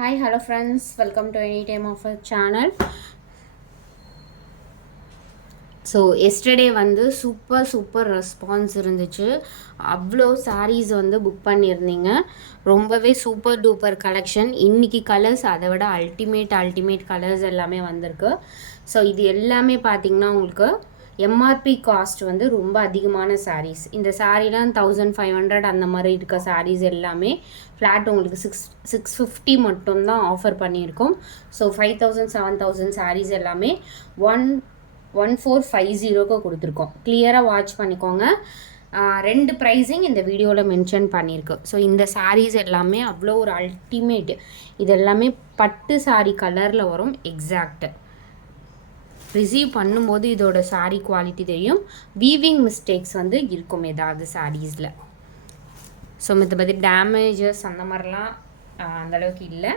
Hi, hello friends, welcome to Anytime Offer channel. So yesterday வந்து super response இருந்துச்சு. அவ்வளோ சாரீஸ் வந்து புக் பண்ணியிருந்தீங்க. ரொம்பவே சூப்பர் டூப்பர் கலெக்ஷன். இன்றைக்கி கலர்ஸ் அதை விட அல்டிமேட் கலர்ஸ் எல்லாமே வந்திருக்கு. ஸோ இது எல்லாமே பார்த்திங்கன்னா உங்களுக்கு எம்ஆர்பி காஸ்ட் வந்து ரொம்ப அதிகமான சாரீஸ். இந்த சாரீலாம் 1500 அந்த மாதிரி இருக்க சாரீஸ் எல்லாமே ஃப்ளாட் உங்களுக்கு 650 மட்டும்தான் ஆஃபர் பண்ணியிருக்கோம். ஸோ 5000 7000 சாரீஸ் எல்லாமே 1450க்கு கொடுத்துருக்கோம். கிளியராக வாட்ச் பண்ணிக்கோங்க. ரெண்டு ப்ரைஸிங் இந்த வீடியோவில் மென்ஷன் பண்ணியிருக்கு. ஸோ இந்த சாரீஸ் எல்லாமே அவ்வளோ ஒரு அல்டிமேட். இது எல்லாமே பட்டு சாரீ கலரில் வரும். எக்ஸாக்ட் ரிசீவ் பண்ணும்போது இதோட சாரீ குவாலிட்டி தெரியும். வீவிங் மிஸ்டேக்ஸ் வந்து இருக்கும் ஏதாவது சாரீஸில். ஸோ மற்றபடி டேமேஜஸ் அந்த மாதிரிலாம் அந்தளவுக்கு இல்லை.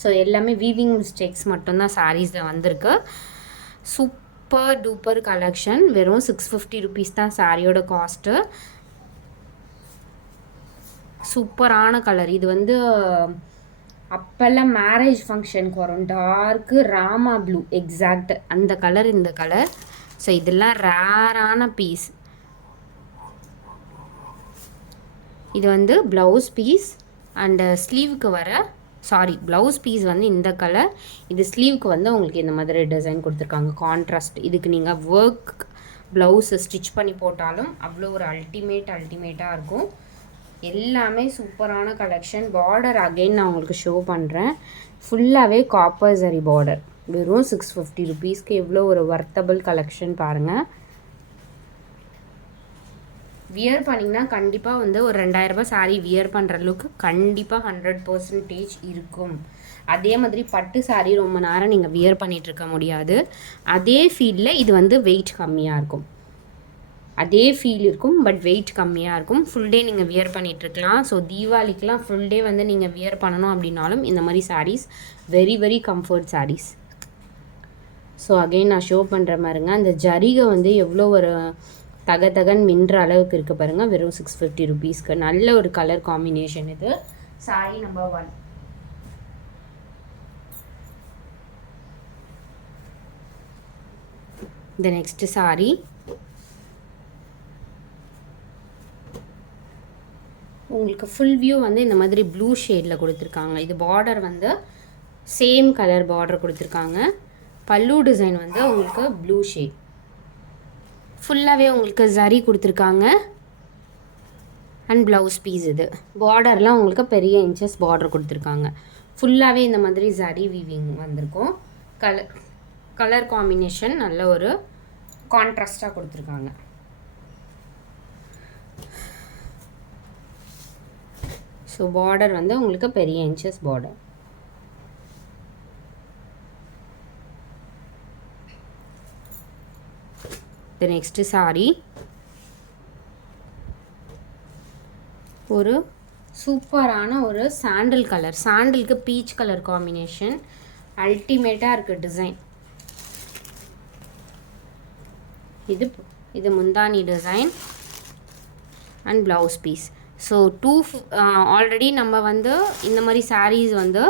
ஸோ எல்லாமே வீவிங் மிஸ்டேக்ஸ் மட்டும்தான் சாரீஸில் வந்திருக்கு. Super duper collection. வெறும் 650 ருபீஸ் தான் சாரியோட காஸ்ட்டு. சூப்பரான கலர். இது வந்து அப்போல்லாம் மேரேஜ் ஃபங்க்ஷனுக்கு வரும். டார்க்கு ராமா ப்ளூ எக்ஸாக்ட் அந்த கலர் இந்த கலர். ஸோ இதெல்லாம் ரேரான பீஸ். இது வந்து ப்ளவுஸ் பீஸ் அண்டு ஸ்லீவுக்கு வர ப்ளவுஸ் பீஸ் வந்து இந்த கலர். இது ஸ்லீவுக்கு வந்து உங்களுக்கு இந்த மாதிரி டிசைன் கொடுத்துருக்காங்க கான்ட்ராஸ்ட். இதுக்கு நீங்கள் ஒர்க் ப்ளவுஸை ஸ்டிச் பண்ணி போட்டாலும் அவ்வளோ ஒரு அல்டிமேட்டாக இருக்கும். எல்லாமே சூப்பரான கலெக்ஷன். பார்டர் அகைன் நான் உங்களுக்கு ஷோ பண்ணுறேன். ஃபுல்லாகவே காப்பர் சரி பார்டர். வெறும் 650 ருபீஸ்க்கு எவ்வளோ ஒரு வர்த்தபிள் கலெக்ஷன் பாருங்கள். வியர் பண்ணிங்கன்னா கண்டிப்பாக வந்து ஒரு 2000 ரூபாய் சாரீ வியர் பண்ணுற அளவுக்கு கண்டிப்பாக 100% இருக்கும். அதே மாதிரி பட்டு சாரீ ரொம்ப நேரம் நீங்கள் வியர் பண்ணிகிட்ருக்க முடியாது. அதே ஃபீல்டில் இது வந்து வெயிட் கம்மியாக இருக்கும். அதே ஃபீல் இருக்கும், பட் வெயிட் கம்மியாக இருக்கும். ஃபுல் டே நீங்கள் வியர் பண்ணிகிட்ருக்கலாம். ஸோ தீபாவளிக்கெலாம் ஃபுல் டே வந்து நீங்கள் வியர் பண்ணணும் அப்படின்னாலும் இந்த மாதிரி saris very comfort saris. So again நான் ஷோ பண்ணுற மாதிரிங்க. அந்த ஜரிகை வந்து எவ்வளோ ஒரு தகன் மின்ற அளவுக்கு இருக்குது பாருங்கள். வெறும் 650 ருபீஸ்க்கு நல்ல ஒரு கலர் காம்பினேஷன். இது சாரி நம்பர் 1. இந்த நெக்ஸ்ட் சாரி உங்களுக்கு ஃபுல் வியூ வந்து இந்த மாதிரி ப்ளூ ஷேடில் கொடுத்துருக்காங்க. இது பார்டர் வந்து சேம் கலர் பார்டர் கொடுத்துருக்காங்க. பல்லு டிசைன் வந்து உங்களுக்கு ப்ளூ ஷேட். ஃபுல்லாகவே உங்களுக்கு ஜரி கொடுத்துருக்காங்க. And blouse piece. இது பார்டர்லாம் உங்களுக்கு பெரிய இன்ச்சஸ் பார்டர் கொடுத்துருக்காங்க. ஃபுல்லாகவே இந்த மாதிரி ஜரி வீவிங் வந்திருக்கும். கலர் காம்பினேஷன் நல்ல ஒரு கான்ட்ராஸ்டாக கொடுத்துருக்காங்க. ஸோ பார்டர் வந்து உங்களுக்கு பெரிய inches border. The next sari ஒரு சூப்பரான ஒரு சாண்டில் கலர். சாண்டிலுக்கு பீச் கலர் காம்பினேஷன் அல்டிமேட்டாக இருக்குது டிசைன். இது முந்தானி design and blouse piece. So already நம்ம வந்து இந்த மாதிரி சாரீஸ் வந்து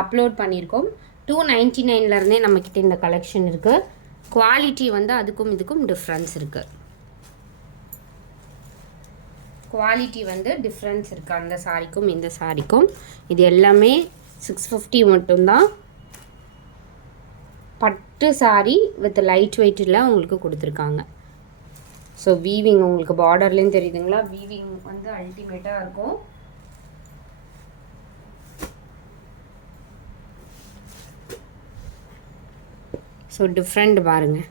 அப்லோட் பண்ணியிருக்கோம். 299 நம்மக்கிட்ட இந்த கலெக்ஷன் இருக்குது. குவாலிட்டி வந்து அதுக்கும் இதுக்கும் டிஃப்ரென்ஸ் இருக்குது. குவாலிட்டி வந்து டிஃப்ரென்ஸ் இருக்குது அந்த சாரிக்கும் இந்த சாரிக்கும். இது எல்லாமே 650 மட்டும்தான். பட்டு சாரி வித் லைட் வெயிட்டில் உங்களுக்கு கொடுத்துருக்காங்க. ஸோ வீவிங் உங்களுக்கு பார்டர்லேயும் தெரியுதுங்களா. வீவிங் வந்து அல்டிமேட்டாக இருக்கும். ஸோ டிஃப்ரெண்ட் பாருங்கள்.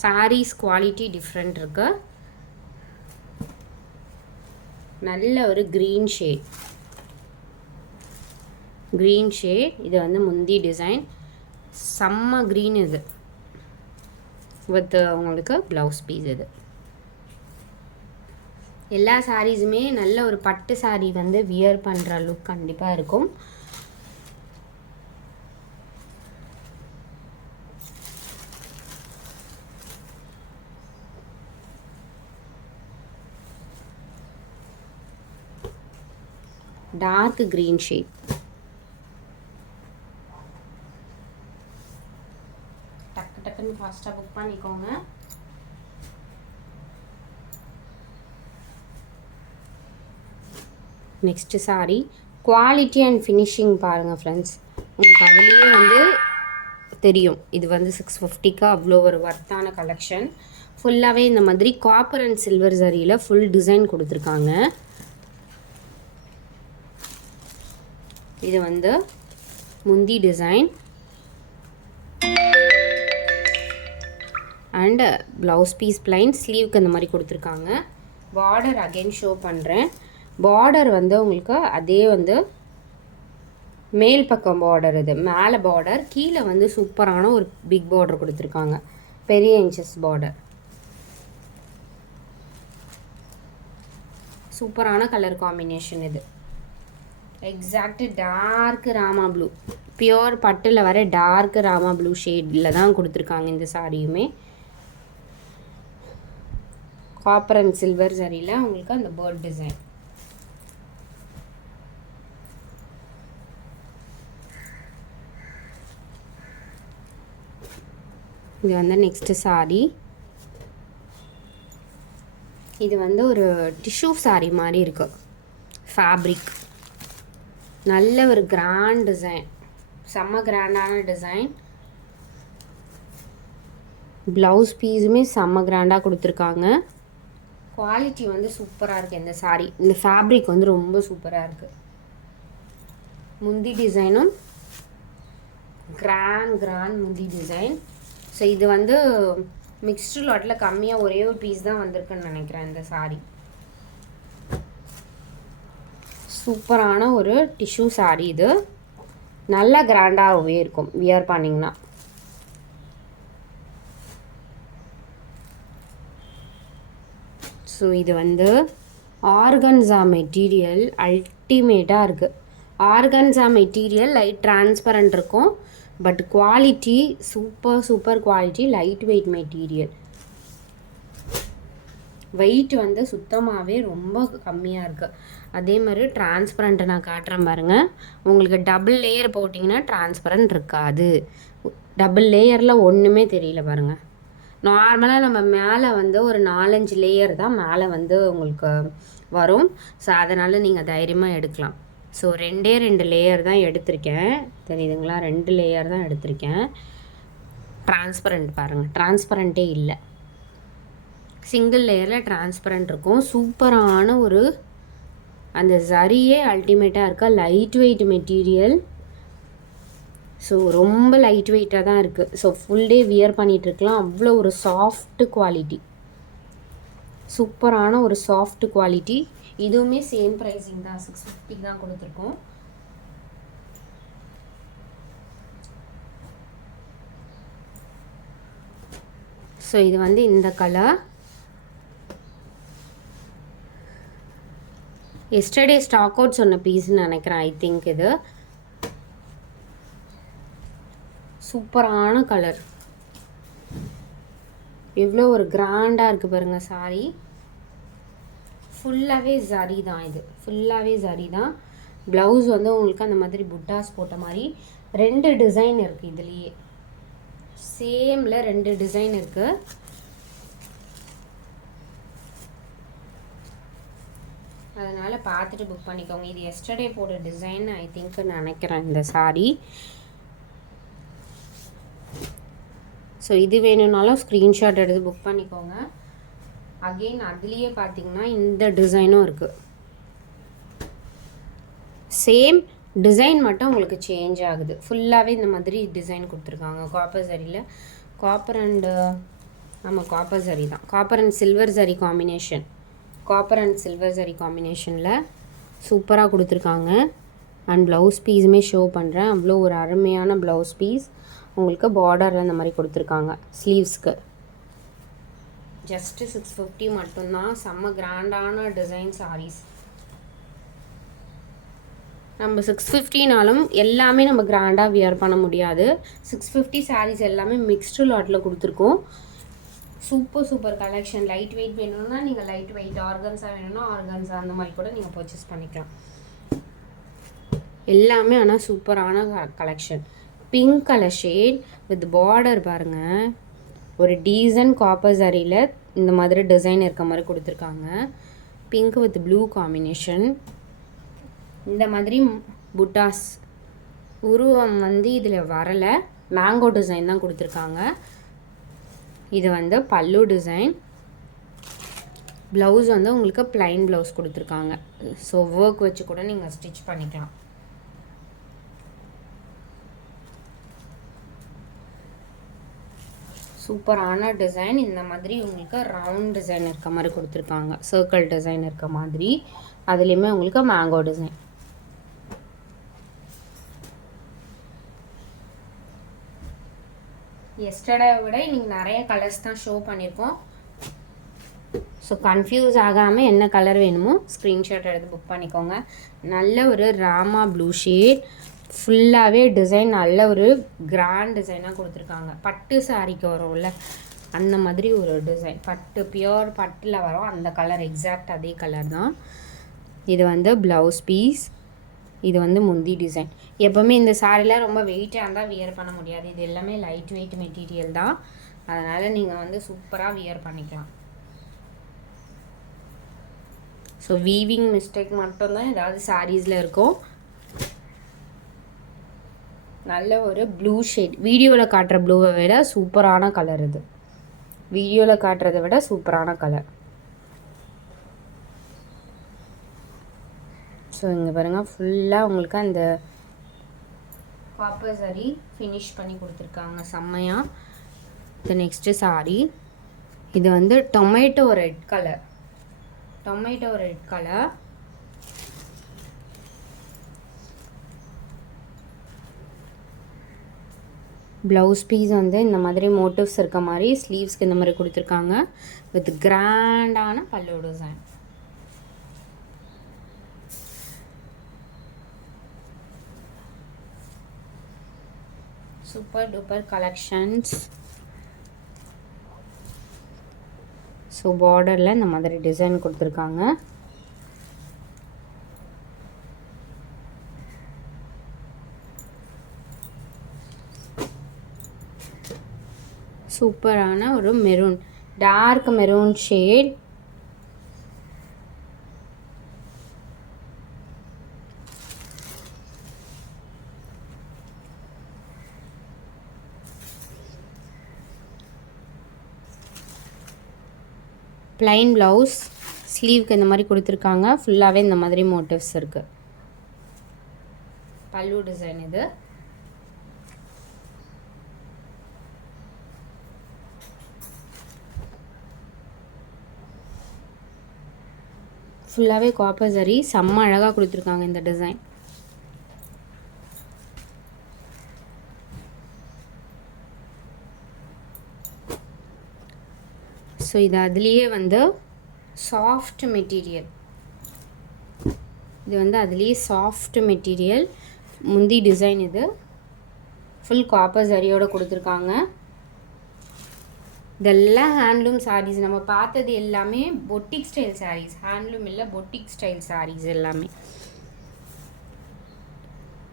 சாரீஸ் குவாலிட்டி டிஃப்ரெண்ட் இருக்கு. நல்ல ஒரு க்ரீன் ஷேட். இது வந்து முந்தி டிசைன் செம்ம க்ரீன். இது வித் உங்களுக்கு ப்ளவுஸ் பீஸ். இது எல்லா சாரீஸுமே நல்ல ஒரு பட்டு சாரீ வந்து வியர் பண்ணுற லுக் கண்டிப்பாக இருக்கும். Dark green shade. வேணும் ஃபாஸ்ட்டாக புக் பண்ணிக்கோங்க. Next sari quality and finishing பாருங்கள் ஃப்ரெண்ட்ஸ், உங்களுக்கு அதுலேயே வந்து தெரியும். இது வந்து 650க்கு அவ்வளோ ஒரு வர்த்தான கலெக்ஷன். ஃபுல்லாகவே இந்த மாதிரி காப்பர் அண்ட் சில்வர் ஜரியில் ஃபுல் டிசைன் கொடுத்துருக்காங்க. இது வந்து முந்தி design and blouse piece plain, ஸ்லீவ்க்கு இந்த மாதிரி கொடுத்துருக்காங்க. பார்டர் அகைன் ஷோ பண்ணுறேன். பார்டர் வந்து உங்களுக்கு அதே வந்து மேல் பக்கம் பார்டர், இது மேலே பார்டர், கீழே வந்து சூப்பரான ஒரு பிக் பார்டர் கொடுத்துருக்காங்க, பெரிய இன்ச்சஸ் பார்டர். சூப்பரான கலர் காம்பினேஷன் இது. Exact dark Rama blue, pure பட்டில் வர டார்க் ராமா ப்ளூ ஷேடில் தான் கொடுத்துருக்காங்க இந்த சாரியுமே. காப்பர் அண்ட் சில்வர் சரியில் உங்களுக்கு அந்த பேர்ட் டிசைன். இது வந்து நெக்ஸ்ட்டு சாரி. இது வந்து ஒரு டிஷ்யூ சாரி மாதிரி இருக்கு, ஃபேப்ரிக். நல்ல ஒரு கிராண்ட் டிசைன், செம்ம கிராண்டான டிசைன். ப்ளவுஸ் பீஸுமே செம்ம கிராண்டாக கொடுத்துருக்காங்க. குவாலிட்டி வந்து சூப்பராக இருக்குது இந்த சாரி. இந்த ஃபேப்ரிக் வந்து ரொம்ப சூப்பராக இருக்குது. முந்தி டிசைனும் கிராண்ட் முந்தி டிசைன். ஸோ இது வந்து மிக்ஸ்டு லாட்டில் கம்மியாக ஒரே ஒரு பீஸ் தான் வந்திருக்குன்னு நினைக்கிறேன் இந்த சாரி. சூப்பரான ஒரு டிஷ்யூ சாரி இது. நல்லா கிராண்டாகவே இருக்கும் வியர் பண்ணிங்கன்னா. ஸோ இது வந்து ஆர்கன்ஸா மெட்டீரியல் அல்டிமேட்டாக இருக்குது. ஆர்கன்ஸா மெட்டீரியல் லைட் டிரான்ஸ்பரண்ட் இருக்கும், but quality super quality, light weight material. Weight வந்து சுத்தமாகவே ரொம்ப கம்மியாக இருக்குது. அதே மாதிரி டிரான்ஸ்பரண்ட்டை நான் காட்டுறேன் பாருங்கள். உங்களுக்கு டபுள் லேயர் போட்டிங்கன்னா டிரான்ஸ்பரண்ட் இருக்காது. டபுள் லேயரில் ஒன்றுமே தெரியல பாருங்கள். நார்மலாக நம்ம மேலே வந்து ஒரு 4-5 லேயர் தான் மேலே வந்து உங்களுக்கு வரும். ஸோ அதனால் நீங்கள் தைரியமாக எடுக்கலாம். ஸோ 2 லேயர் தான் எடுத்திருக்கேன், தெரியுதுங்களா? 2 லேயர் தான் எடுத்திருக்கேன். டிரான்ஸ்பரண்ட் பாருங்கள், டிரான்ஸ்பரண்ட்டே இல்லை. சிங்கிள் லேயரில் டிரான்ஸ்பரண்ட் இருக்கும். சூப்பரான ஒரு அந்த ஜரியே அல்டிமேட்டாக இருக்கா. Light weight material. ஸோ ரொம்ப லைட் வெயிட்டாக தான் இருக்குது. ஸோ ஃபுல் டே வியர் பண்ணிகிட்ருக்கலாம். அவ்வளோ ஒரு சாஃப்ட் குவாலிட்டி, சூப்பரான ஒரு சாஃப்ட் குவாலிட்டி. இதுவுமே சேம் ப்ரைஸிங் தான், 650 தான் கொடுத்துருக்கோம். ஸோ இது வந்து இந்த கலர் எஸ்டர்டே ஸ்டாக் அவுட் சொன்ன பீஸ்ன்னு நினைக்கிறேன். ஐ திங்க் இது சூப்பரான கலர். எவ்வளோ ஒரு கிராண்டாக இருக்குது பாருங்கள் சாரி. ஃபுல்லாகவே ஜரி தான், இது ஃபுல்லாகவே ஜரி தான். ப்ளவுஸ் வந்து உங்களுக்கு அந்த மாதிரி புட்டாஸ் போட்ட மாதிரி 2 டிசைன் இருக்குது. இதுலேயே சேமில் 2 டிசைன் இருக்குது. அதனால் பார்த்துட்டு புக் பண்ணிக்கோங்க. இது எஸ்டர்டே போட்ட டிசைன் ஐ திங்க் நினைக்கிறேன் இந்த சாரி. ஸோ இது வேணும்னாலும் ஸ்க்ரீன்ஷாட் எடுத்து புக் பண்ணிக்கோங்க. அகெயின் அதுலேயே பார்த்தீங்கன்னா இந்த டிசைனும் இருக்குது. சேம் டிசைன் மட்டும் உங்களுக்கு சேஞ்ச் ஆகுது. ஃபுல்லாகவே இந்த மாதிரி டிசைன் கொடுத்துருக்காங்க. காப்பர் சரியில், காப்பர் அண்டு ஆமாம் காப்பர் சரி தான், காப்பர் அண்ட் சில்வர் சரி காம்பினேஷன். காப்பர் அண்ட் சில்வர் சரி காம்பினேஷனில் சூப்பராக கொடுத்துருக்காங்க. அண்ட் ப்ளவுஸ் பீஸுமே ஷோ பண்ணுறேன். அவ்வளோ ஒரு அருமையான ப்ளவுஸ் பீஸ். உங்களுக்கு பார்டரில் இந்த மாதிரி கொடுத்துருக்காங்க ஸ்லீவ்ஸ்க்கு. ஜஸ்ட்டு 650 மட்டும்தான். செம்ம கிராண்டான டிசைன் சாரீஸ். நம்ம 650னாலும் எல்லாமே நம்ம கிராண்டாக வியர் பண்ண முடியாது. 650 சாரீஸ் எல்லாமே மிக்ஸ்டு லாட்டில் கொடுத்துருக்கோம். Super collection. லைட் வெயிட் வேணும்னா நீங்கள் லைட் வெயிட், ஆர்கன்ஸா வேணும்னா ஆர்கன்ஸா, அந்த மாதிரி கூட நீங்கள் பர்ச்சேஸ் பண்ணிக்கலாம். எல்லாமே ஆனால் சூப்பரான collection. Pink colour shade with border பாருங்கள், ஒரு டீசன்ட் காப்பர் சாரியில் இந்த மாதிரி டிசைன் இருக்க மாதிரி கொடுத்துருக்காங்க. Pink with blue combination. இந்த மாதிரி புட்டாஸ் உருவம் வந்து இதில் வரலை, மேங்கோ டிசைன் தான் கொடுத்துருக்காங்க. இது வந்து பல்லு டிசைன். ப்ளவுஸ் வந்து உங்களுக்கு ப்ளைன் ப்ளவுஸ் கொடுத்துருக்காங்க. ஸோ ஒர்க் வச்சு கூட நீங்கள் ஸ்டிச் பண்ணிக்கலாம். சூப்பரான டிசைன். இந்த மாதிரி உங்களுக்கு ரவுண்ட் டிசைன் இருக்க மாதிரி கொடுத்துருக்காங்க, சர்க்கிள் டிசைன் இருக்க மாதிரி. அதுலேயுமே உங்களுக்கு மேங்கோ டிசைன். எஸ்டர்டே விட இன்றைக்கி நிறைய கலர்ஸ் தான் ஷோ பண்ணியிருக்கோம். ஸோ கன்ஃபியூஸ் ஆகாமல் என்ன கலர் வேணுமோ ஸ்க்ரீன்ஷாட் எடுத்து புக் பண்ணிக்கோங்க. நல்ல ஒரு ராமா ப்ளூ ஷேட், ஃபுல்லாகவே டிசைன் நல்ல ஒரு கிராண்ட் டிசைனாக கொடுத்துருக்காங்க. பட்டு சாரிக்கு வரும்ல அந்த மாதிரி ஒரு டிசைன், பட்டு பியோர் பட்டில் வரும் அந்த கலர், எக்ஸாக்ட் அதே கலர் தான். இது வந்து ப்ளவுஸ் பீஸ். இது வந்து முந்தி டிசைன். எப்போவுமே இந்த சாரிலாம் ரொம்ப வெயிட்டாக இருந்தால் வியர் பண்ண முடியாது. இது எல்லாமே லைட் வெயிட் மெட்டீரியல் தான், அதனால் நீங்கள் வந்து சூப்பராக வியர் பண்ணிக்கலாம். ஸோ வீவிங் மிஸ்டேக் மட்டும்தான் ஏதாவது சாரீஸில் இருக்கும். நல்ல ஒரு ப்ளூ ஷேட், வீடியோவில் காட்டுற ப்ளூவை விட சூப்பரான கலர் இது. வீடியோவில் காட்டுறதை விட சூப்பரான கலர். ஸோ இங்கே பாருங்கள், ஃபுல்லாக உங்களுக்கு அந்த காப்பர் சாரி ஃபினிஷ் பண்ணி கொடுத்துருக்காங்க செம்மையாக. இது நெக்ஸ்ட்டு சாரி. இது வந்து tomato red colour. Tomato red colour. Blouse piece வந்து இந்த மாதிரி மோட்டிவ்ஸ் இருக்க மாதிரி ஸ்லீவ்ஸ்க்கு இந்த மாதிரி கொடுத்துருக்காங்க வித் கிராண்டான pallu design. Super duper collections. So பார்டரில் இந்த மாதிரி டிசைன் கொடுத்துருக்காங்க. சூப்பரான ஒரு maroon, dark maroon shade. Plain blouse, ஸ்லீவ்க்கு இந்த மாதிரி கொடுத்துருக்காங்க. ஃபுல்லாகவே இந்த மாதிரி மோட்டிவ்ஸ் இருக்குது. பல்லு டிசைன் இது. ஃபுல்லாகவே காப்பர் சரி, செம்ம அழகாக கொடுத்துருக்காங்க இந்த டிசைன். ஸோ இது அதுலேயே வந்து சாஃப்ட் மெட்டீரியல். இது வந்து அதுலேயே சாஃப்ட் மெட்டீரியல் முந்தி டிசைன். இது ஃபுல் காப்பர் சரியோடு கொடுத்துருக்காங்க. இதெல்லாம் ஹேண்ட்லூம் சாரீஸ். நம்ம பார்த்தது எல்லாமே பொட்டிக் ஸ்டைல் சாரீஸ், ஹேண்ட்லூம் இல்லை, பொட்டிக் ஸ்டைல் சாரீஸ் எல்லாமே.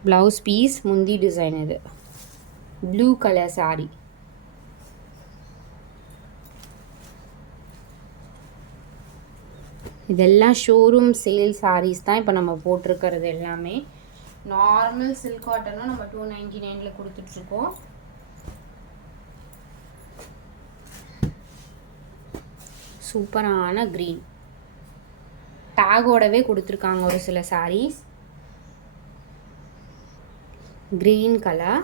ப்ளவுஸ் பீஸ் முந்தி டிசைன். இது ப்ளூ கலர் சாரீ. இதெல்லாம் ஷோரூம் சேல் சாரீஸ் தான் இப்போ நம்ம போட்டிருக்கிறது எல்லாமே. நார்மல் சில்க் காட்டனும் நம்ம 299 கொடுத்துட்ருக்கோம். சூப்பரான க்ரீன் டேகோடவே கொடுத்துருக்காங்க ஒரு சில saris. Green colour.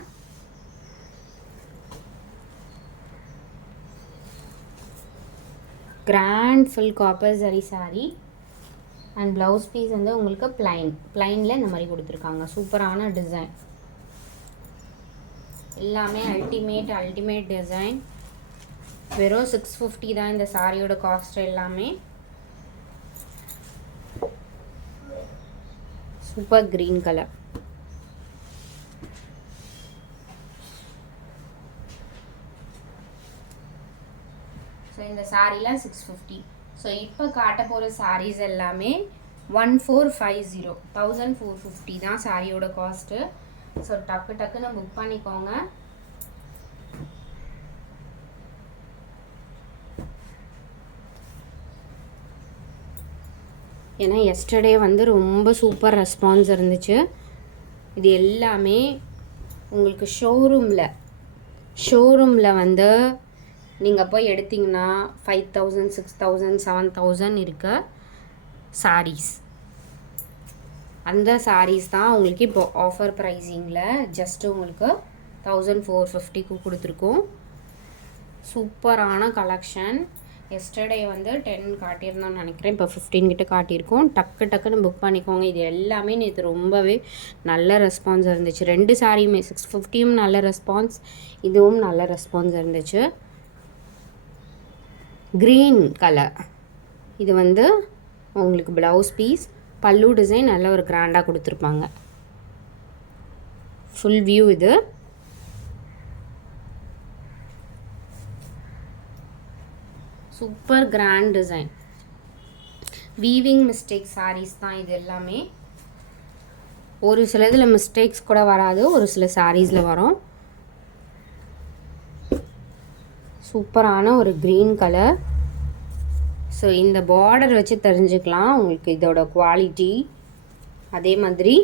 Grand full copper சரி சாரீ. அண்ட் ப்ளவுஸ் பீஸ் வந்து உங்களுக்கு ப்ளைனில் இந்த மாதிரி கொடுத்துருக்காங்க. சூப்பரான டிசைன். எல்லாமே அல்டிமேட் டிசைன். வெறும் 650 தான் இந்த சாரியோட காஸ்ட் எல்லாமே. Super green colour. ஸோ இந்த சாரீலாம் 650. ஸோ இப்போ காட்ட போகிற சாரீஸ் எல்லாமே 1450, 1450 தான் சாரியோட காஸ்ட்டு. ஸோ டக்குன்னு புக் பண்ணிக்கோங்க. ஏன்னா எஸ்டர்டே வந்து ரொம்ப சூப்பர் ரெஸ்பான்ஸ் இருந்துச்சு. இது எல்லாமே உங்களுக்கு ஷோரூமில் வந்து நீங்கள் போய் எடுத்திங்கன்னா 5000 6000 7000 இருக்க சாரீஸ். அந்த சாரீஸ் தான் உங்களுக்கு இப்போ ஆஃபர் ப்ரைஸிங்கில் ஜஸ்ட்டு உங்களுக்கு 1450க்கு கொடுத்துருக்கோம். சூப்பரான கலெக்ஷன். எஸ்டர்டே வந்து 10 காட்டியிருந்தோம்னு நினைக்கிறேன், இப்போ 15 கிட்ட காட்டியிருக்கோம். டக்குன்னு புக் பண்ணிக்கோங்க. இது எல்லாமே நேற்று ரொம்பவே நல்ல ரெஸ்பான்ஸ் இருந்துச்சு. 2 சாரியுமே 650யும் நல்ல ரெஸ்பான்ஸ், இதுவும் நல்ல ரெஸ்பான்ஸ் இருந்துச்சு. க்ரீன் கலர், இது வந்து உங்களுக்கு ப்ளவுஸ் பீஸ், பல்லு டிசைன் நல்ல ஒரு கிராண்டாக கொடுத்துருப்பாங்க. ஃபுல் வியூ இது. Super grand design. Weaving mistake saris தான் இது எல்லாமே. ஒரு சில இதில் மிஸ்டேக்ஸ் கூட வராது, ஒரு சில சாரீஸில் வரும். சூப்பரான ஒரு க்ரீன் கலர். ஸோ இந்த பார்டர் வச்சு தெரிஞ்சுக்கலாம் உங்களுக்கு இதோட குவாலிட்டி. அதே மாதிரி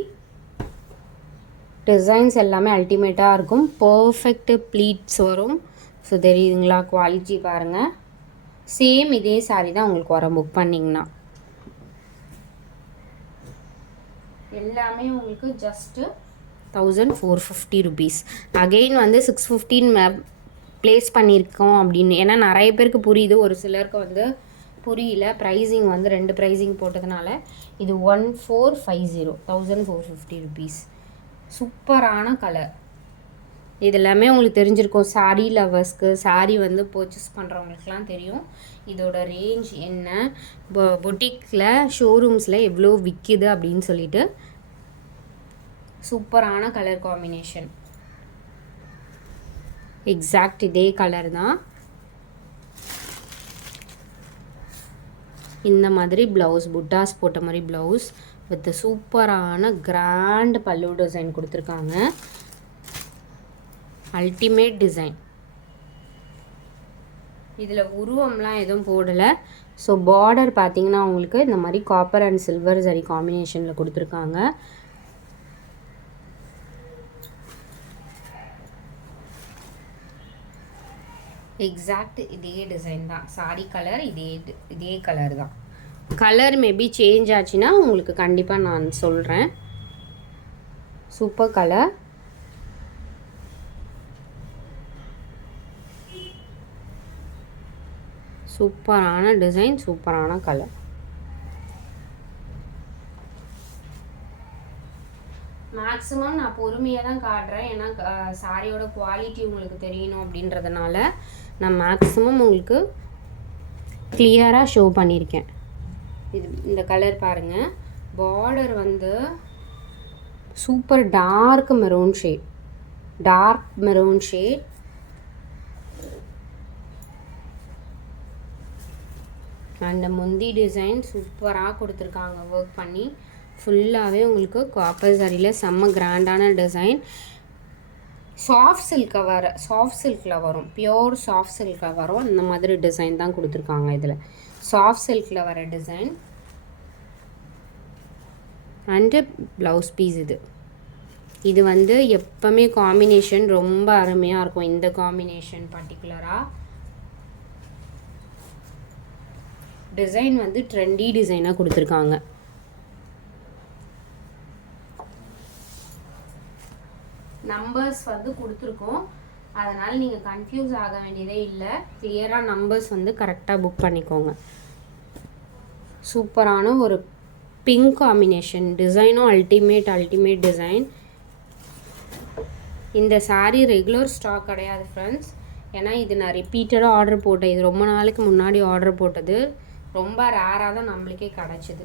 டிசைன்ஸ் எல்லாமே அல்டிமேட்டாக இருக்கும். பர்ஃபெக்ட் ப்ளீட்ஸ் வரும். ஸோ தெரியுதுங்களா, குவாலிட்டி பாருங்கள். சேம் இதே சாரீ தான் உங்களுக்கு வரும் புக் பண்ணிங்கன்னா. எல்லாமே உங்களுக்கு ஜஸ்ட்டு 1450 ருபீஸ். அகெயின் வந்து 615 ப்ளேஸ் பண்ணியிருக்கோம் அப்படின்னு. ஏன்னா நிறைய பேருக்கு புரியுது, ஒரு சிலருக்கு வந்து புரியல. ப்ரைஸிங் வந்து 2 ப்ரைஸிங் போட்டதுனால இது 1450 1450 ருபீஸ். சூப்பரான கலர். இது எல்லாமே உங்களுக்கு தெரிஞ்சிருக்கும். சாரீ லவர்ஸ்க்கு, சாரீ வந்து பர்ச்சேஸ் பண்ணுறவங்களுக்குலாம் தெரியும் இதோட ரேஞ்ச் என்ன, பொட்டிக்கில் ஷோரூம்ஸில் எவ்வளோ விற்கிது அப்படின்னு சொல்லிட்டு. சூப்பரான கலர் காம்பினேஷன். எக்ஸாக்ட் இதே கலர் தான். இந்த மாதிரி ப்ளவுஸ், புட்டாஸ் போட்ட மாதிரி ப்ளவுஸ் வித் சூப்பரான கிராண்ட் பல்லு டிசைன் கொடுத்துருக்காங்க. Ultimate design. இதில் உருவம்லாம் எதுவும் போடலை. ஸோ பார்டர் பார்த்தீங்கன்னா உங்களுக்கு இந்த மாதிரி காப்பர் அண்ட் சில்வர் சரி காம்பினேஷனில் கொடுத்துருக்காங்க. எக்ஸாக்ட் இதே டிசைன் தான். சாரி கலர் இதே கலர் தான். கலர் மேபி சேஞ்ச் ஆச்சுன்னா உங்களுக்கு கண்டிப்பாக நான் சொல்கிறேன். Super colour. சூப்பரான டிசைன், சூப்பரான கலர். மேக்ஸிமம் நான் பொறுமையாக தான் காட்டுறேன். ஏன்னா சாரியோட குவாலிட்டி உங்களுக்கு தெரியணும் அப்படின்றதுனால நான் மேக்ஸிமம் உங்களுக்கு கிளியராக ஷோ பண்ணியிருக்கேன். இந்த கலர் பாருங்கள். பார்டர் வந்து சூப்பர் டார்க் மெரூன் ஷேட். அந்த முந்தி டிசைன் சூப்பராக கொடுத்துருக்காங்க ஒர்க் பண்ணி. ஃபுல்லாகவே உங்களுக்கு காப்பர் சாரியில் செம்ம கிராண்டான டிசைன். சாஃப்ட் சில்கில் வரும், பியோர் சாஃப்ட் சில்கில் வரும். இந்த மாதிரி டிசைன் தான் கொடுத்துருக்காங்க. இதில் சாஃப்ட் சில்கில் வர டிசைன் அண்டு ப்ளவுஸ் பீஸ். இது வந்து எப்போவுமே காம்பினேஷன் ரொம்ப அருமையாக இருக்கும். இந்த காம்பினேஷன் பர்டிகுலராக டிசைன் வந்து ட்ரெண்டி டிசைனாக கொடுத்துருக்காங்க. நம்பர்ஸ் வந்து கொடுத்துருக்கோம், அதனால் நீங்கள் கன்ஃபியூஸ் ஆக வேண்டியதே இல்லை. கிளியராக நம்பர்ஸ் வந்து கரெக்டாக புக் பண்ணிக்கோங்க. சூப்பரான ஒரு பிங்க் காம்பினேஷன். டிசைனும் அல்டிமேட் டிசைன். இந்த சாரீ ரெகுலர் ஸ்டாக் கிடையாது ஃப்ரெண்ட்ஸ். ஏன்னா இது நான் ரிப்பீட்டடாக ஆர்டர் போட்டேன். இது ரொம்ப நாளைக்கு முன்னாடி ஆர்டர் போட்டது. ரொம்ப ரேராக தான் நம்மளுக்கே கிடச்சிது.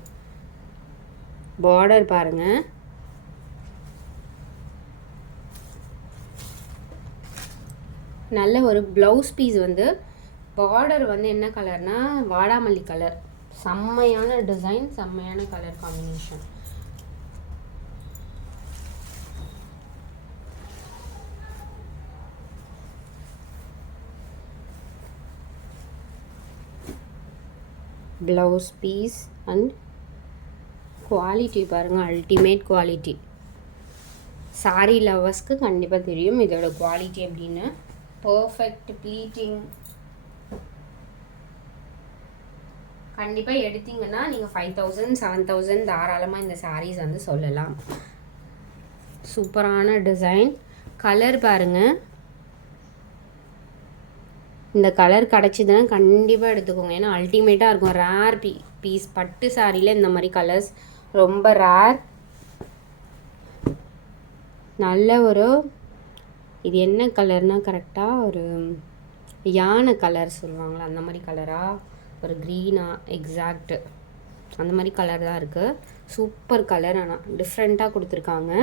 பார்டர் பாருங்கள். நல்ல ஒரு ப்ளவுஸ் பீஸ் வந்து பார்டர் வந்து என்ன கலர்னால் வாடாமல்லி கலர். செம்மையான டிசைன், செம்மையான colour combination. Blouse piece and quality பாருங்கள், அல்டிமேட் குவாலிட்டி. சாரீ லவர்ஸ்க்கு கண்டிப்பாக தெரியும் இதோட குவாலிட்டி எப்படின்னு. Perfect pleating. கண்டிப்பாக எடுத்தீங்கன்னா நீங்கள் 5000 7000 தாராளமாக இந்த சாரீஸ் வந்து சொல்லலாம். சூப்பரான டிசைன். கலர் பாருங்கள், இந்த கலர் கிடச்சிதுன்னா கண்டிப்பாக எடுத்துக்கோங்க. ஏன்னா அல்டிமேட்டாக இருக்கும். Rare piece. பட்டு சாரியில் இந்த மாதிரி கலர்ஸ் ரொம்ப ரேர். நல்ல ஒரு இது என்ன கலர்னால் கரெக்டாக ஒரு யானை கலர் சொல்லுவாங்களா அந்த மாதிரி கலராக, ஒரு க்ரீனா எக்ஸாக்ட் அந்த மாதிரி கலர் தான் இருக்குது. Super colour. ஆனால் டிஃப்ரெண்ட்டாக கொடுத்துருக்காங்க.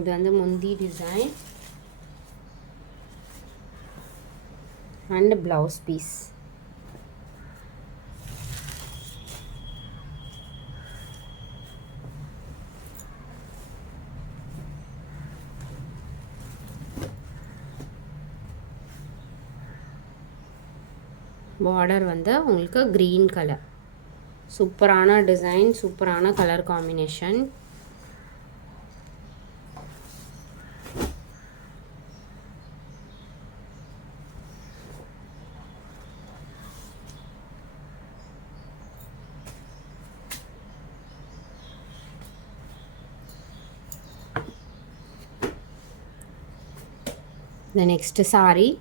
இது வந்து முந்தி design and blouse piece. Border வந்து உங்களுக்கு க்ரீன் கலர். சூப்பரான டிசைன், சூப்பரான colour combination. The next saree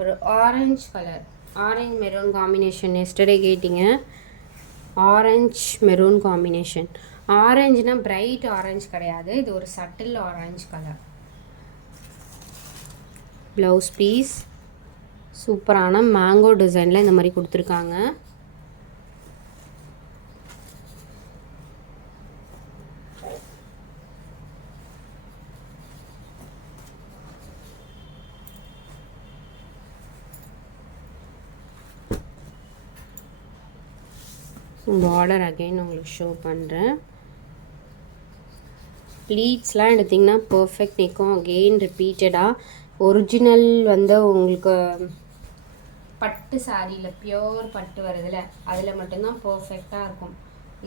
ஒரு orange colour, orange maroon combination. Yesterday கேட்டிங்க, ஆரஞ்ச் மெரூன் காம்பினேஷன். ஆரஞ்சுனா பிரைட் ஆரஞ்ச் கிடையாது, இது ஒரு subtle orange colour. Blouse piece சூப்பரான மேங்கோ டிசைனில் இந்த மாதிரி கொடுத்துருக்காங்க. பார்டர் அகைன் உங்களுக்கு ஷோ பண்ணுறேன். ப்ளீட்ஸ்லாம் எடுத்திங்கன்னா பர்ஃபெக்ட் நிற்கும். அகெயின் ரிப்பீட்டடாக ஒரிஜினல் வந்து உங்களுக்கு பட்டு சாரியில் பியோர் பட்டு வருதுல அதில் மட்டும்தான் பர்ஃபெக்டாக இருக்கும்.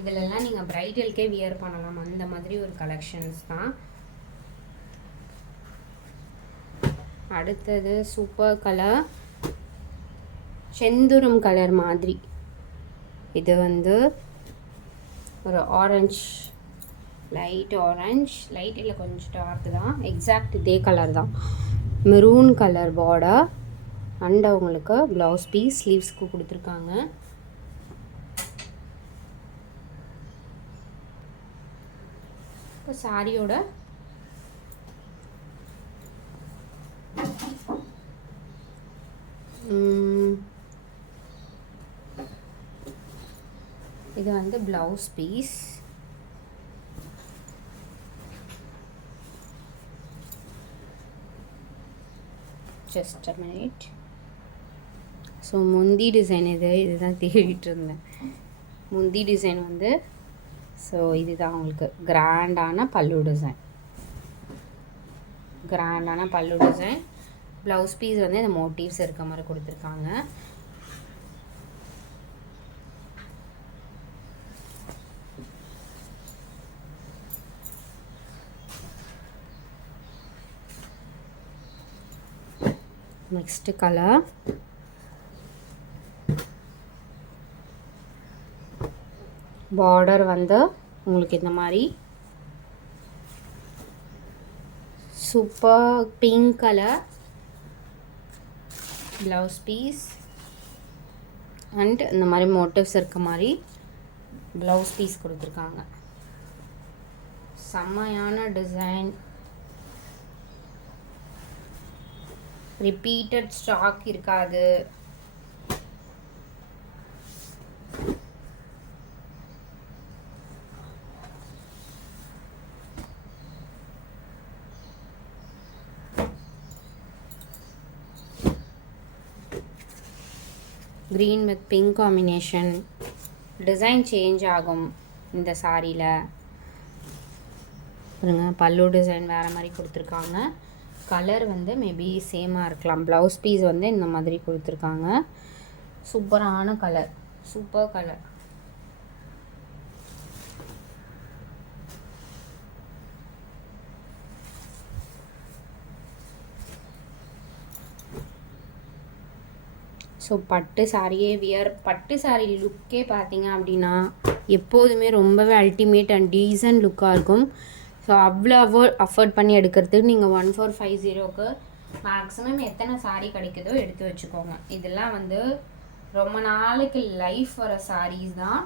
இதிலெல்லாம் நீங்கள் ப்ரைடலுக்கே வியர் பண்ணலாம். அந்த மாதிரி ஒரு கலெக்ஷன்ஸ் தான். அடுத்தது சூப்பர் கலர், செந்துரம் கலர் மாதிரி. இது வந்து ஒரு ஆரஞ்ச், லைட் ஆரஞ்ச், லைட் இல்லை கொஞ்சம் டார்க் தான், எக்ஸாக்ட் இதே கலர் தான். மெரூன் கலர் பார்டர் அண்ட் அவங்களுக்கு ப்ளவுஸ் பீஸ் ஸ்லீவ்ஸ்க்கு கொடுத்துருக்காங்க. இப்போ சாரியோட இது வந்து blouse piece. Just a minute. So முந்தி டிசைன் இதுதான் தேடிட்டு இருந்தேன். முந்தி டிசைன் வந்து ஸோ இதுதான் உங்களுக்கு கிராண்டான பல்லு டிசைன். கிராண்டான பல்லு டிசைன். ப்ளவுஸ் பீஸ் வந்து இந்த மோட்டிவ்ஸ் இருக்க மாதிரி கொடுத்துருக்காங்க. நெக்ஸ்ட் கலர் பார்டர் வந்து உங்களுக்கு இந்த மாதிரி super pink colour blouse piece and இந்த மாதிரி மோட்டிவ்ஸ் இருக்க மாதிரி ப்ளவுஸ் பீஸ் கொடுத்துருக்காங்க. செம்மையான டிசைன். ரிப்பீட்டட் ஸ்டாக் இருக்காது. Green with pink combination. Design change ஆகும் இந்த சாரியில். பாருங்க, பல்லு டிசைன் வேறு மாதிரி கொடுத்துருக்காங்க. கலர் வந்து மேபி சேமாக இருக்கலாம். ப்ளவுஸ் பீஸ் வந்து இந்த மாதிரி கொடுத்துருக்காங்க. சூப்பரான கலர், சூப்பர் கலர். ஸோ பட்டு சாரியே பட்டு சாரி லுக்கே பார்த்தீங்க அப்படின்னா எப்போதுமே ரொம்பவே அல்டிமேட் அண்ட் டீசன்ட் லுக்காக இருக்கும். ஸோ அவ்வளோ அஃபோர்ட் பண்ணி எடுக்கிறதுக்கு நீங்கள் 1450க்கு மேக்ஸிமம் எத்தனை சாரீ கிடைக்குதோ எடுத்து வச்சுக்கோங்க. இதெல்லாம் வந்து ரொம்ப நாளைக்கு லைஃப் வர சாரீஸ் தான்.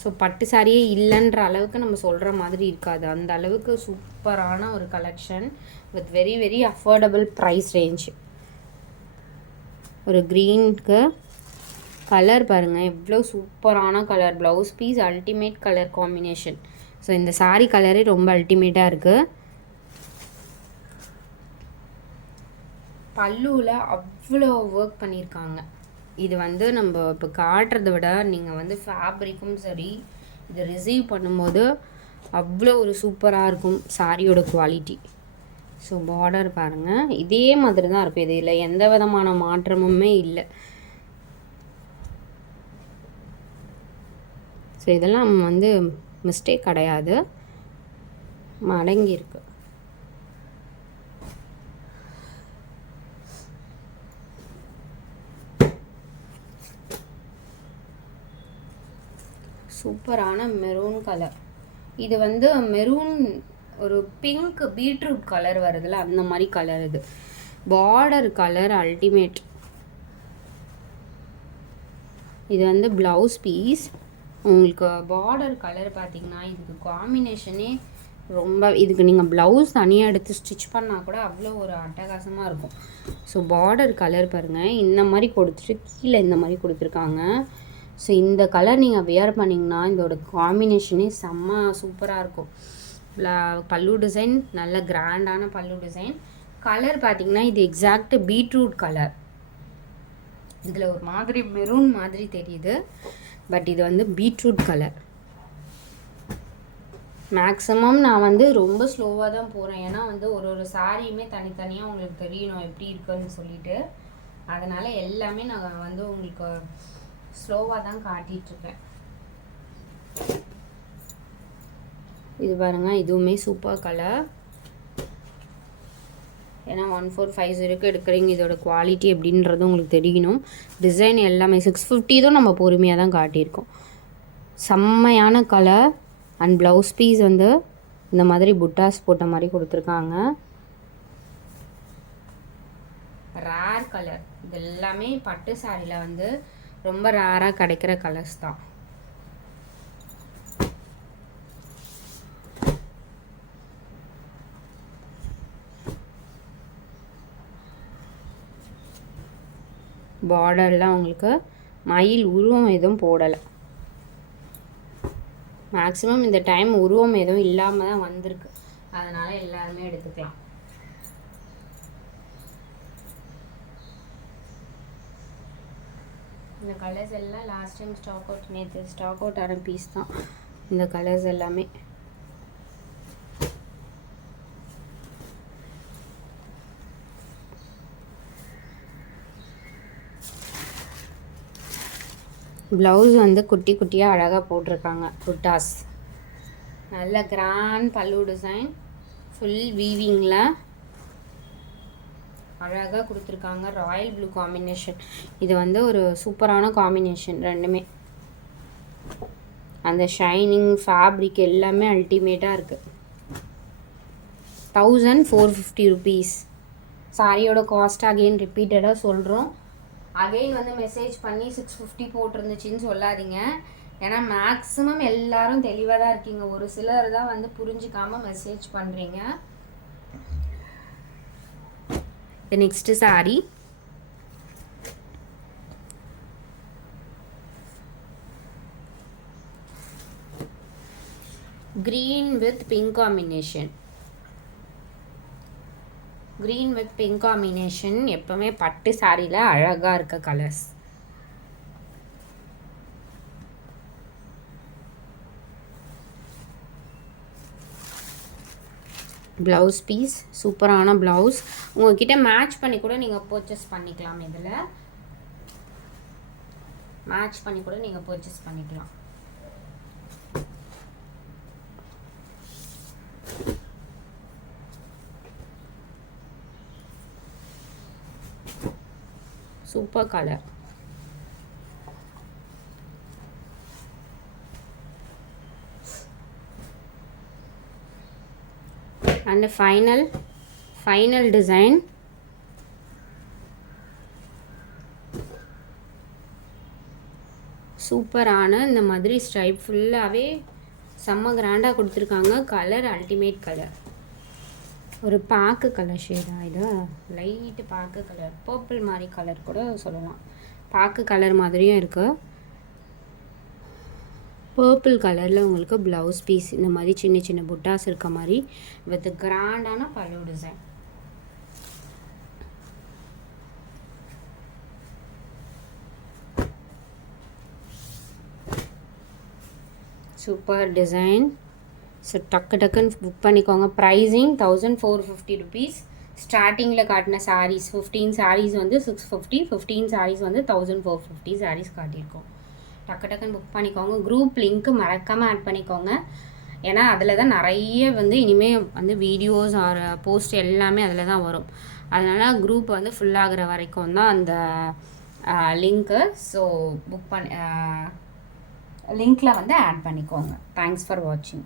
ஸோ பட்டு சாரியே இல்லைன்ற அளவுக்கு நம்ம சொல்கிற மாதிரி இருக்காது. அந்த அளவுக்கு சூப்பரான ஒரு collection with very very affordable price range. ஒரு க்ரீனுக்கு கலர் பாருங்கள் எவ்வளோ சூப்பரான colour. Blouse piece ultimate colour combination. So இந்த சாரீ கலரே ரொம்ப அல்டிமேட்டாக இருக்குது. பல்லுவில் அவ்வளோ ஒர்க் பண்ணியிருக்காங்க. இது வந்து நம்ம இப்போ காட்டுறதை விட நீங்கள் வந்து ஃபேப்ரிக்கும் சரி இதை ரிசீவ் பண்ணும்போது அவ்வளோ ஒரு சூப்பராக இருக்கும் சாரியோட குவாலிட்டி. ஸோ பார்டர் பாருங்கள் இதே மாதிரி தான் இருக்கும். இதில் எந்த விதமான மாற்றமுமே இல்லை. ஸோ இதெல்லாம் வந்து மிஸ்டேக் கிடையாது, மடங்கியிருக்கு. சூப்பரான மெரூன் கலர். இது வந்து மெரூன் ஒரு பிங்க் பீட்ரூட் கலர் வருதுல்ல அந்த மாதிரி கலர். இது பார்டர் கலர் அல்டிமேட். இது வந்து ப்ளவுஸ் பீஸ். உங்களுக்கு பார்டர் கலர் பார்த்தீங்கன்னா இதுக்கு காம்பினேஷனே ரொம்ப, இதுக்கு நீங்கள் ப்ளவுஸ் தனியாக எடுத்து ஸ்டிச் பண்ணால் கூட அவ்வளோ ஒரு அட்டகாசமாக இருக்கும். ஸோ பார்டர் கலர் பாருங்கள் இந்த மாதிரி கொடுத்துட்டு கீழே இந்த மாதிரி கொடுத்துருக்காங்க. ஸோ இந்த கலர் நீங்கள் வியர் பண்ணிங்கன்னா இதோட காம்பினேஷனே செம்ம சூப்பராக இருக்கும். பல்லு டிசைன் நல்ல கிராண்டான பல்லு டிசைன். கலர் பார்த்தீங்கன்னா இது எக்ஸாக்ட் பீட்ரூட் கலர். இதில் ஒரு மாதிரி மெரூன் மாதிரி தெரியுது, பட் இது வந்து பீட்ரூட் கலர். மேக்ஸிமம் நான் வந்து ரொம்ப ஸ்லோவாக தான் போகிறேன், ஏன்னா வந்து ஒரு சாரியுமே தனித்தனியாக உங்களுக்கு தெரியணும் எப்படி இருக்குன்னு சொல்லிட்டு. அதனால் எல்லாமே நான் வந்து உங்களுக்கு ஸ்லோவாக தான் காட்டிகிட்ருக்கேன். இது பாருங்கள் இதுவுமே சூப்பர் கலர். ஏன்னா 1450க்கு எடுக்கிறீங்க, இதோட குவாலிட்டி எப்படின்றது உங்களுக்கு தெரியணும். டிசைன் எல்லாமே 650 தான் நம்ம பொறுமையாக தான் காட்டியிருக்கோம். செம்மையான கலர். அண்ட் ப்ளவுஸ் பீஸ் வந்து இந்த மாதிரி புட்டாஸ் போட்ட மாதிரி கொடுத்துருக்காங்க. Rare colour. இது எல்லாமே பட்டு சாரியில் வந்து ரொம்ப ரேராக கிடைக்கிற கலர்ஸ் தான். பார்டர்லாம் உங்களுக்கு மயில் உருவம் எதுவும் போடலை. மேக்ஸிமம் இந்த டைம் உருவம் எதுவும் இல்லாமல் தான் வந்திருக்கு, அதனால் எல்லாருமே எடுத்துக்கலாம். இந்த கலர்ஸ் எல்லாம் லாஸ்ட் டைம் ஸ்டாக் அவுட், நேற்று ஸ்டாக் அவுட் ஆன பீஸ் தான் இந்த கலர்ஸ் எல்லாமே. ப்ளவுஸ் வந்து குட்டி குட்டியாக அழகாக போட்டிருக்காங்க புட்டாஸ். நல்ல கிராண்ட் பல்லு டிசைன், ஃபுல் வீவிங்கில் அழகாக கொடுத்துருக்காங்க. Royal blue combination. இது வந்து ஒரு சூப்பரான காம்பினேஷன் ரெண்டுமே. அந்த ஷைனிங் ஃபேப்ரிக் எல்லாமே அல்டிமேட்டாக இருக்குது. 1450 rupees. சாரியோட காஸ்ட் அகெயின் ரிப்பீட்டடாக சொல்கிறோம். அகெயின் வந்து மெசேஜ் பண்ணி 650 போட்டிருந்துச்சின்னு சொல்லாதீங்க, ஏன்னா மேக்ஸிமம் எல்லாரும் தெளிவாக தான் இருக்கீங்க. ஒரு சிலர் தான் வந்து புரிஞ்சிக்காமல் மெசேஜ் பண்ணுறீங்க. The next saree, green with pink combination. green with pink combination எப்பவுமே பட்டு சாரியில் அழகாக இருக்க கலர்ஸ். ப்ளவுஸ் பீஸ் சூப்பரான ப்ளவுஸ். உங்கள்கிட்ட மேட்ச் பண்ணி கூட நீங்கள் பர்ச்சேஸ் பண்ணிக்கலாம். இதில் மேட்ச் பண்ணி கூட நீங்கள் பர்ச்சேஸ் பண்ணிக்கலாம். Super colour. And final design. சூப்பரான இந்த மாதிரி ஸ்ட்ரைப் ஃபுல்லாகவே செம்ம கிராண்டாக கொடுத்துருக்காங்க. Colour ultimate colour. ஒரு பாக்கு கலர் ஷேடா இது, லைட்டு பாக்கு கலர், பர்பிள் மாதிரி கலர் கூட சொல்லலாம். பாக்கு கலர் மாதிரியும் இருக்குது. பர்பிள் கலரில் உங்களுக்கு ப்ளவுஸ் பீஸ் இந்த மாதிரி சின்ன சின்ன புட்டாஸ் இருக்க மாதிரி வித் கிராண்டான pallu design. Super design. So டக்குன்னு புக் பண்ணிக்கோங்க. Pricing 1450 rupees. ஸ்டார்டிங்கில் காட்டின சாரீஸ் 15 சாரீஸ் வந்து 650, 15 சாரீஸ் வந்து 1450 சாரீஸ் காட்டியிருக்கோம். டக்குன்னு புக் பண்ணிக்கோங்க. குரூப் லிங்க்கு மறக்காமல் ஆட் பண்ணிக்கோங்க. ஏன்னா அதில் தான் நிறைய வந்து இனிமேல் வந்து வீடியோஸ் ஆர் போஸ்ட் எல்லாமே அதில் தான் வரும். அதனால் குரூப் வந்து ஃபுல்லாகிற வரைக்கும் தான் அந்த லிங்க்கு. ஸோ புக் பண்ணி லிங்க்கில் வந்து ஆட் பண்ணிக்கோங்க. தேங்க்ஸ் ஃபார் வாட்சிங்.